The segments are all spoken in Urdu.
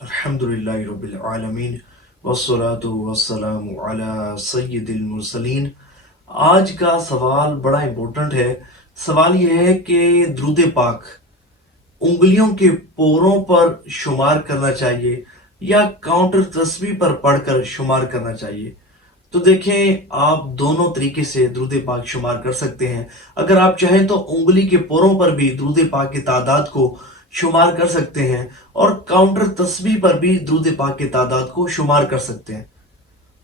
الحمدللہ رب العالمین والصلاة والسلام علی سید المرسلین۔ آج کا سوال بڑا امپورٹنٹ ہے۔ سوال یہ ہے کہ درود پاک انگلیوں کے پوروں پر شمار کرنا چاہیے یا کاؤنٹر تسبیح پر پڑھ کر شمار کرنا چاہیے؟ تو دیکھیں، آپ دونوں طریقے سے درود پاک شمار کر سکتے ہیں۔ اگر آپ چاہیں تو انگلی کے پوروں پر بھی درود پاک کی تعداد کو شمار کر سکتے ہیں اور کاؤنٹر تسبیح پر بھی درود پاک کی تعداد کو شمار کر سکتے ہیں۔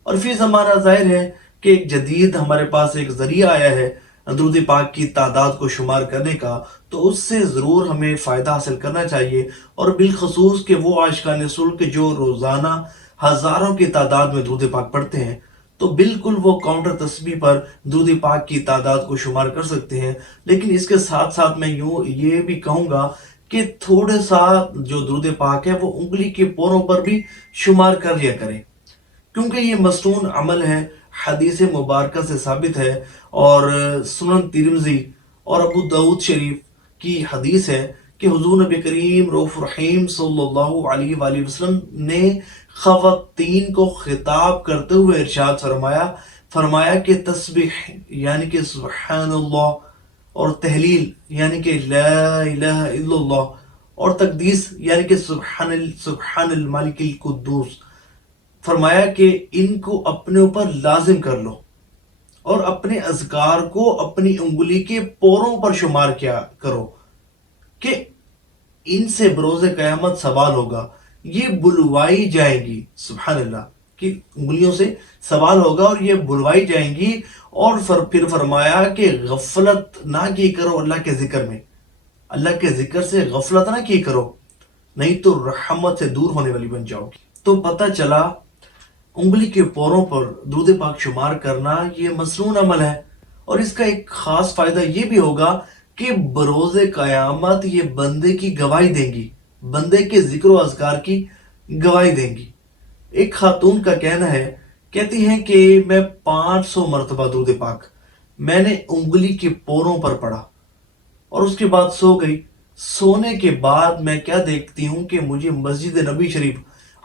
اور فی زمانہ ظاہر ہے کہ ایک جدید ہمارے پاس ایک ذریعہ آیا ہے درود پاک کی تعداد کو شمار کرنے کا، تو اس سے ضرور ہمیں فائدہ حاصل کرنا چاہیے، اور بالخصوص کہ وہ عاشقان رسول کے جو روزانہ ہزاروں کی تعداد میں درود پاک پڑھتے ہیں، تو بالکل وہ کاؤنٹر تسبیح پر درود پاک کی تعداد کو شمار کر سکتے ہیں۔ لیکن اس کے ساتھ ساتھ میں یہ بھی کہوں گا کہ تھوڑے سا جو درود پاک ہے وہ انگلی کے پوروں پر بھی شمار کر لیا کریں، کیونکہ یہ مصنون عمل ہے، حدیث مبارکہ سے ثابت ہے، اور سنن ترمذی اور ابو داؤد شریف کی حدیث ہے کہ حضور نبی کریم رؤوف رحیم صلی اللہ علیہ وآلہ وسلم نے خواتین کو خطاب کرتے ہوئے ارشاد فرمایا کہ تسبیح یعنی کہ سبحان اللہ، اور تحلیل یعنی کہ لا الہ الا اللہ، اور تقدیس یعنی کہ سبحان الملک القدوس، فرمایا کہ ان کو اپنے اوپر لازم کر لو اور اپنے اذکار کو اپنی انگلی کے پوروں پر شمار کیا کرو، کہ ان سے بروز قیامت سوال ہوگا، یہ بلوائی جائیں گی۔ سبحان اللہ، کہ انگلیوں سے سوال ہوگا اور یہ بلوائی جائیں گی۔ اور پھر فرمایا کہ غفلت نہ کی کرو اللہ کے ذکر میں، اللہ کے ذکر سے غفلت نہ کی کرو، نہیں تو رحمت سے دور ہونے والی بن جاؤ گی۔ تو پتہ چلا انگلی کے پوروں پر درود پاک شمار کرنا یہ مصنون عمل ہے، اور اس کا ایک خاص فائدہ یہ بھی ہوگا کہ بروز قیامت یہ بندے کی گواہی دیں گی، بندے کے ذکر و اذکار کی گواہی دیں گی۔ ایک خاتون کا کہنا ہے، کہتی ہیں کہ میں 500 مرتبہ درود پاک میں نے انگلی کے پوروں پر پڑھا اور اس کے بعد سو گئی۔ سونے کے بعد میں کیا دیکھتی ہوں کہ مجھے مسجد نبی شریف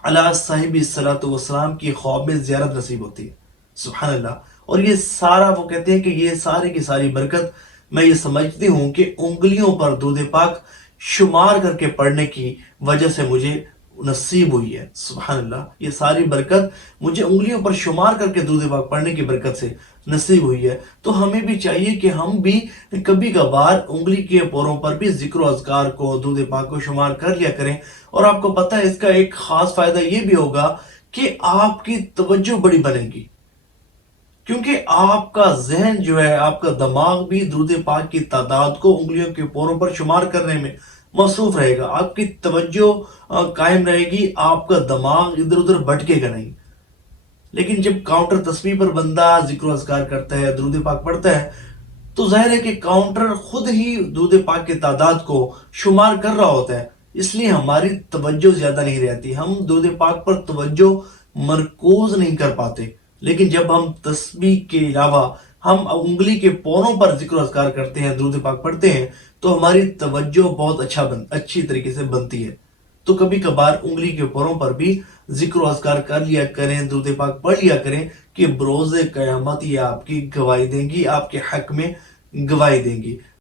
علیہ صاحب الصلاۃ والسلام کی خواب میں زیارت نصیب ہوتی ہے۔ سبحان اللہ۔ اور یہ سارا، وہ کہتے ہیں کہ یہ سارے کی ساری برکت میں یہ سمجھتی ہوں کہ انگلیوں پر درود پاک شمار کر کے پڑھنے کی وجہ سے مجھے نصیب ہوئی ہے۔ سبحان اللہ، یہ ساری برکت مجھے انگلیوں پر شمار کر کے درود پاک پڑھنے کی برکت سے نصیب ہوئی ہے۔ تو ہمیں بھی چاہیے کہ ہم بھی کبھی کبھار انگلی کے پوروں پر بھی ذکر و اذکار کو، درود پاک کو شمار کر لیا کریں۔ اور آپ کو پتہ ہے اس کا ایک خاص فائدہ یہ بھی ہوگا کہ آپ کی توجہ بڑی بنے گی، کیونکہ آپ کا ذہن جو ہے، آپ کا دماغ بھی درود پاک کی تعداد کو انگلیوں کے پوروں پر شمار کرنے میں مصروف رہے گا۔ آپ کی توجہ قائم رہے گی، آپ کا دماغ ادھر ادھر بھٹکے گا نہیں۔ لیکن جب کاؤنٹر تسبیح پر بندہ ذکر و اذکار کرتا ہے، درود پاک پڑھتا ہے، تو ظاہر ہے کہ کاؤنٹر خود ہی درود پاک کی تعداد کو شمار کر رہا ہوتا ہے، اس لیے ہماری توجہ زیادہ نہیں رہتی، ہم درود پاک پر توجہ مرکوز نہیں کر پاتے۔ لیکن جب ہم تسبیح کے علاوہ ہم انگلی کے پوروں پر ذکر و اذکار کرتے ہیں، درود پاک پڑھتے ہیں، تو ہماری توجہ بہت اچھی طریقے سے بنتی ہے۔ تو کبھی کبھار انگلی کے پوروں پر بھی ذکر و اذکار کر لیا کریں، درود پاک پڑھ لیا کریں، کہ بروز قیامت یہ آپ کی گواہی دیں گی، آپ کے حق میں گواہی دیں گی۔